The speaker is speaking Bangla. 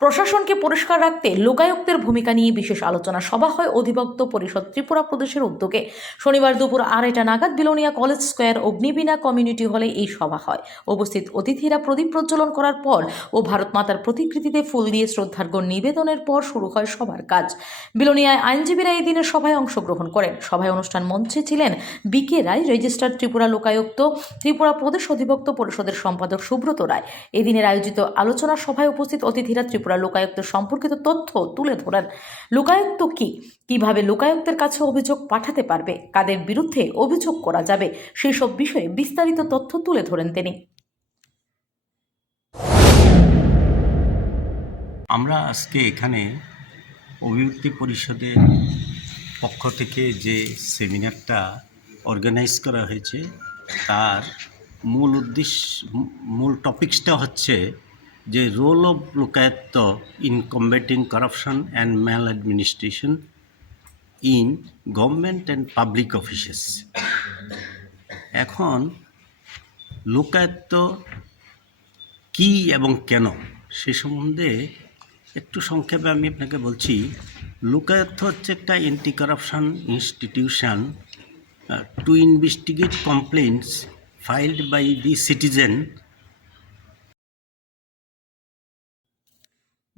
প্রশাসনকে পরিষ্কার রাখতে লোকায়ুক্তের ভূমিকা নিয়ে বিশেষ আলোচনা সভা হয় অধিভক্ত পরিষদ ত্রিপুরা প্রদেশের উদ্যোগে। শনিবার দুপুর আড়াইটা নাগাদ Belonia college square Agnibeena community হলে এই সভা হয়। উপস্থিত অতিথিরা প্রদীপ প্রজ্বলন করার পর ও ভারত মাতার প্রতিকৃতিতে ফুল দিয়ে শ্রদ্ধার্ঘ্য নিবেদনের পর শুরু হয় সবার কাজ। বিলোনিয়ায় আইনজীবীরা এই দিনের সভায় অংশগ্রহণ করেন। সভায় অনুষ্ঠান মঞ্চে ছিলেন বিকে রায় রেজিস্ট্রার ত্রিপুরা লোকায়ুক্ত, ত্রিপুরা প্রদেশ অধিভক্ত পরিষদের সম্পাদক সুব্রত রায়। এদিনের আয়োজিত আলোচনা সভায় উপস্থিত অতিথিরা ত্রিপুরা লোকায়ুক্ত সম্পর্কিত তথ্য তুলে ধরেন। লোকায়ুক্ত কি? কীভাবে লোকায়ুক্তের কাছে অভিযোগ পাঠাতে পারবে? কাদের বিরুদ্ধে অভিযোগ করা যাবে? সেই সব বিষয়ে বিস্তারিত তথ্য তুলে ধরেন তিনি। আমরা আজকে এখানে অভিব্যক্তি পরিষদের পক্ষ থেকে যে সেমিনারটা অর্গানাইজ করা হয়েছে, তার মূল উদ্দেশ্য, মূল টপিকসটা হচ্ছে যে role of Lokayukta in combating corruption and maladministration in government and public offices এখন লোকায়ত্ত কি এবং কেন সে সম্বন্ধে একটু সংক্ষেপে আমি আপনাকে বলছি। লোকায়ত্ত হচ্ছে একটা anti corruption institution to investigate complaints filed by the citizen